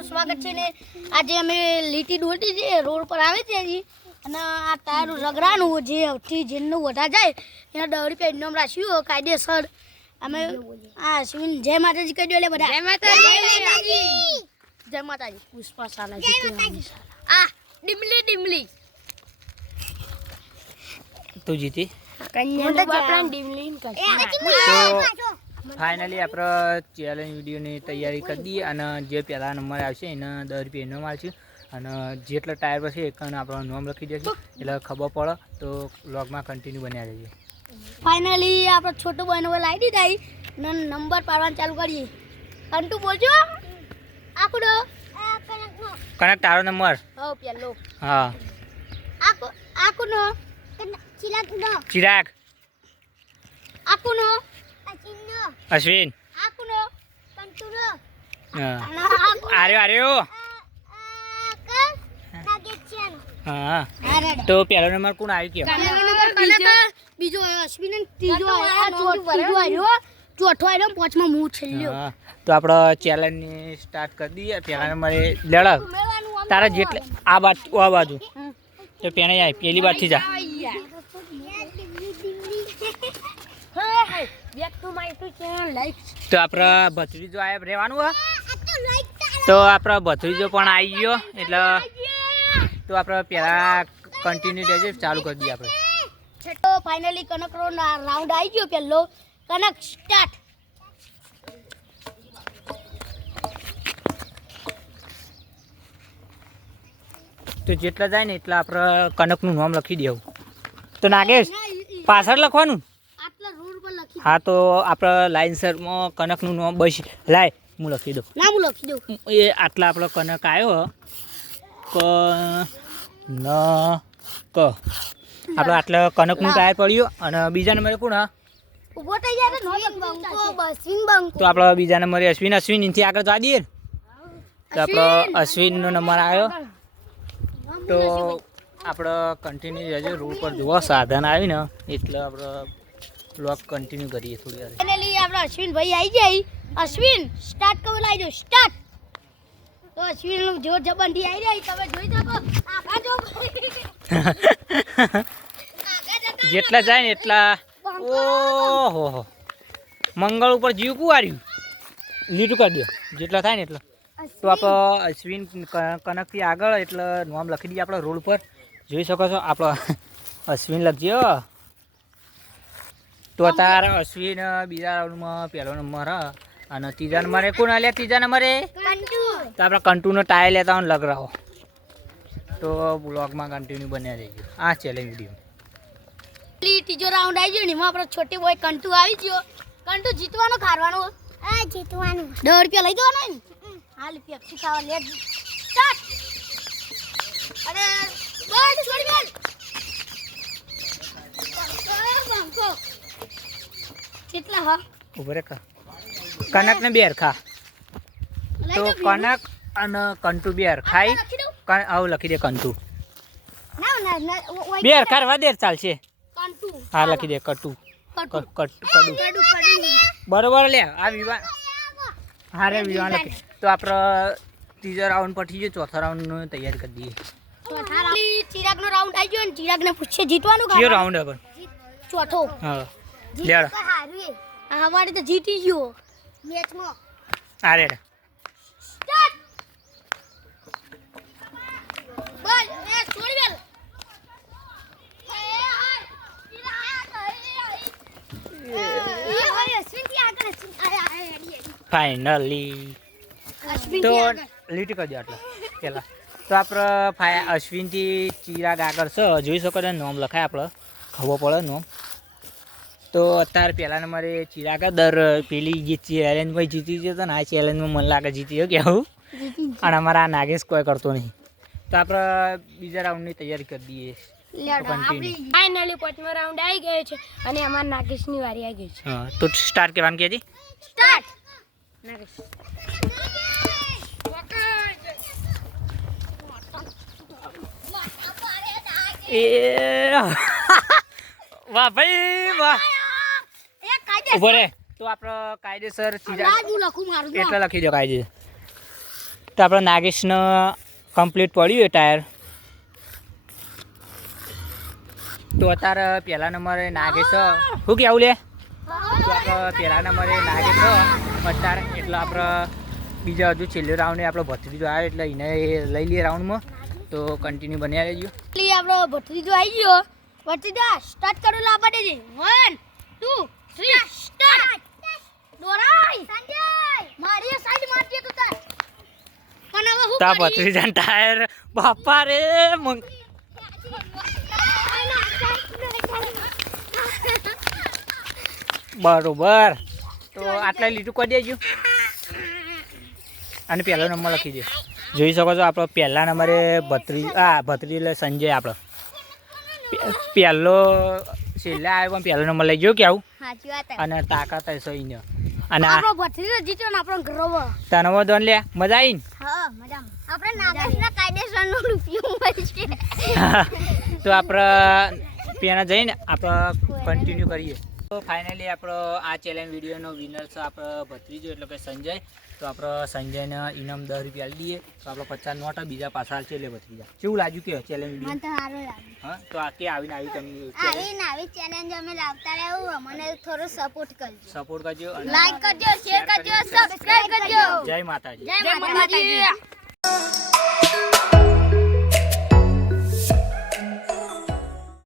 તમારું સ્વાગત છે ને આજે અમે લીટી દોટી છે રોડ પર આવે છે હજી અને આ તારું રગડાનું જે અવથી જેનું વઢા જાય એના દવડી પે નામ રાખ્યું કાયદેસર અમે આ શિવિન જય માતાજી કહી દો એટલે બધા જય માતાજી જય માતાજી પુષ્પા સાલા જીતી આ ડીમલી તું જીતી કન્યા બાપડા ડીમલી તો ફાઇનલી આપણે ચેલેન્જ વિડીયોની તૈયારી કરી દઈએ અને જે પહેલા નંબર આવશે એને 10 રૂપિયા ઇનામ આવશે અને જેટલા ટાયર પર છે એક આપણો નામ લખી દેશે એટલે ખબર પડે તો વ્લોગમાં કન્ટિન્યુ બન્યા રહીએ. ફાઇનલી આપણે છોટો બોયનો લાવી દીધા અને નંબર પાડવાનું ચાલુ કરીએ. કંટુ બોલજો આકડો કનેક્ટ તારો નંબર હો પેલો હા આકુનો ચિરાગ આકુનો અશ્વિન આકુનો કંટુનો હા આર્યો હા તો પહેલો નંબર કોણ આવ્યું કે બીજો અશ્વિન ત્રીજો આવ્યો ચોથો આવ્યો પાંચમો હું છેલ્લો હા તો આપણે ચેલેન્જની સ્ટાર્ટ કરી દઈએ. પહેલા નંબરે લડ તારા જેટલે આ બાજુ તો પેણે જાય પેલી બાજુથી જા તો આપણા ભત્રીજો આયા રહેવાનું હોય તો આપણા ભત્રીજો પણ આવી ગયો એટલે તો આપણે પહેલા કન્ટિન્યુ રહેજો ચાલુ કરી દઈએ આપણે. તો ફાઇનલી કનકરો રાઉન્ડ આવી ગયો પેલો કનક સ્ટાર્ટ. તો જેટલા જાય ને એટલા આપણે કનકનું નામ લખી દેવું. તો નાગેશ પાછળ લખવાનું આટલા રોડ પર લખી હા તો આપણે લાઇનસરમાં કનકનું નામ બસ લાય હું લખી દઉં. ના હું લખી દઉં એ આટલા આપણો કનક આવ્યો ક ન ક આપણે આટલા કનકનું ટાયર પડ્યું અને બીજા નંબરે કોણ હા ઉભો થઈ જાય તો બંકો બસીન બંકો તો આપણો બીજા નંબરે અશ્વિન એનાથી આગળ જવા દઈએ તો આપણો અશ્વિનનો નંબર આવ્યો તો આપણે કન્ટિન્યુ રહેજો. રોડ પર જોવો સાધન આવીને એટલે આપણે બ્લોગ કન્ટિન્યુ કરીએ થોડી વાર. ફાઇનલી આપણે અશ્વિન ભાઈ આવી જાય. અશ્વિન સ્ટાર્ટ કરો લાવી દો સ્ટાર્ટ. તો અશ્વિન જો જબંડી આવી રહી તમે જોઈ શકો આગા જો જેટલા જાય ને એટલા ઓહો મંગળ ઉપર જીવ કુવાર્યું લીટું કરી દો જેટલા થાય ને એટલા. તો આપણે અશ્વિન કનકથી આગળ એટલે નામ લખી દઈએ આપણે રોડ ઉપર જોઈ શકો છો. આપણો અશ્વિન લખજો તો તાર અશ્વિન બીજા રાઉન્ડમાં પહેલો નંબર હા અને ત્રીજા નંબરે કોણ આલ્યા ત્રીજા નંબરે તો આપણે કંટુનો ટાયર લેતા હોય લગરાવો તો બ્લોગમાં કન્ટિન્યુ બન્યા રહીજો. આ ચેલેન્જ વિડીયો ત્રીજો રાઉન્ડ આવી ગયો ને એમાં આપણો છોટી બોય કંટુ આવી ગયો. કંટુ જીતવાનો ખારવાનો હા જીતવાનું 10 રૂપિયા લઈ દેવાનો ને હાલ પેપ્સી ખાવા લે સ્ટાર્ટ. અરે બોલ છોડી બોલ બંકો કેટલા હા ઉભો રે કનક ને બેર ખા તો કનક અને કંટુ બેર ખાઈ આવું લખી દે કંટુ બેર કરવા દે ચાલશે. કંટુ હા લખી દે કટુ કટુ કડું બરોબર લે આ વિવાહ હા રે વિવાહ લખી. તો આપણે ત્રીજો રાઉન્ડ પટી ગયો ચોથા રાઉન્ડની તૈયારી કરી દઈએ. ચિરાગનો રાઉન્ડ આવી ગયો ને ચિરાગને પૂછે જીતવાનું કયો રાઉન્ડ હવે ચોથો હા લેડ અમારે તો જીતી ગયો મેચમાં. આ રે સ્ટાર્ટ બોલ એ છોડી બેલ ફાઇનલી તો લીટી કરી દો આટલા પેલા તો આપણે અશ્વિનથી ચિરાગ આગળ છે જોઈ શકો છો નામ લખાય આપણે ખબર પડે નામ. તો અત્યારે પહેલા નંબરે ચિરાગ દર પેલી જે ચેલેન્જમાં જીતી ગયો હતો ને આ ચેલેન્જમાં મને લાગે જીતી ગયો કેવું અને અમારા આ નાગેશ કોઈ કરતો નહીં. તો આપણે બીજા રાઉન્ડની તૈયારી કરી દઈએ. ફાઇનલી પાંચમો રાઉન્ડ આવી ગયો છે અને અમાર નાગેશની વારી આવી ગઈ છે. હા તો સ્ટાર્ટ કહેવાનું કે જી સ્ટાર્ટ નાગેશ એ વાહ ભાઈ વાહ ઉભો રે તો આપણે કાયદેસર ચિરાગ હું લખું મારું એટલે લખી દો કાયદેસર તો આપણે નાગેશને કમ્પ્લીટ પડ્યું એ ટાયર. તો અત્યારે પહેલા નંબરે નાગેશ શું કેવું લે? તો આપણે પહેલા નંબરે નાગેશ અત્યારે એટલે આપણે બીજા હજુ છેલ્લો રાઉન્ડ આપણો ભત્રીજો આવે એટલે એને લઈ લઈએ રાઉન્ડમાં. તો કન્ટિન્યુ બન્યા રહેજો. આપણો ભત્રીજો આવી ગયો. ભત્રીજા સ્ટાર્ટ કરો લાવવા દેજે. 1 2 3 સ્ટાર્ટ. દોરાય સંજય મારી સાઈડ મારજે તું તાર. પણ હવે હું તા ભત્રીજાના ટાયર બાપા રે બરોબર. તો આટલા લીટું કરી દેજો અને પહેલો નંબર લખી દે. જોઈ શકો છો આપણો પહેલા નંબરે ભત્રી એટલે સંજય આપણો પહેલો છેલ્લા આવ્યો પણ પહેલો નંબર લઈ ગયો કે આવું. સાચી વાત. અને તાકાત હશે એને અને આપણો ભત્રીજો જીત્યો ને આપણો ગર્વ. તને વધો લે મજા આવી ને. હા મજામાં. આપણે નાગેશના કાયદેસરનો રૂપિયો મળશે. તો આપણે પેના જઈને આપણે કન્ટિન્યુ કરીએ. તો ફાઇનલી આપણો આ ચેલેન્જ વિડીયોનો વિનર છે આપણો ભત્રીજો એટલે કે સંજય. તો આપણે સંજયને ઇનામ 10 રૂપિયા આપી દઈએ. તો આપણે 50 નોટ બીજા પાછા છે એટલે ભત્રીજા કેવું લાગ્યું કે ચેલેન્જ વિડીયો? મને તો સારું લાગ્યું. હા તો આ કે આવીને આવી તમને આવી ચેલેન્જ અમે લાવતા રહેવું. અમને થોડો સપોર્ટ કરજો. સપોર્ટ કરજો અને લાઈક કરજો, શેર કરજો, સબસ્ક્રાઇબ કરજો. જય માતાજી. જય માતાજી.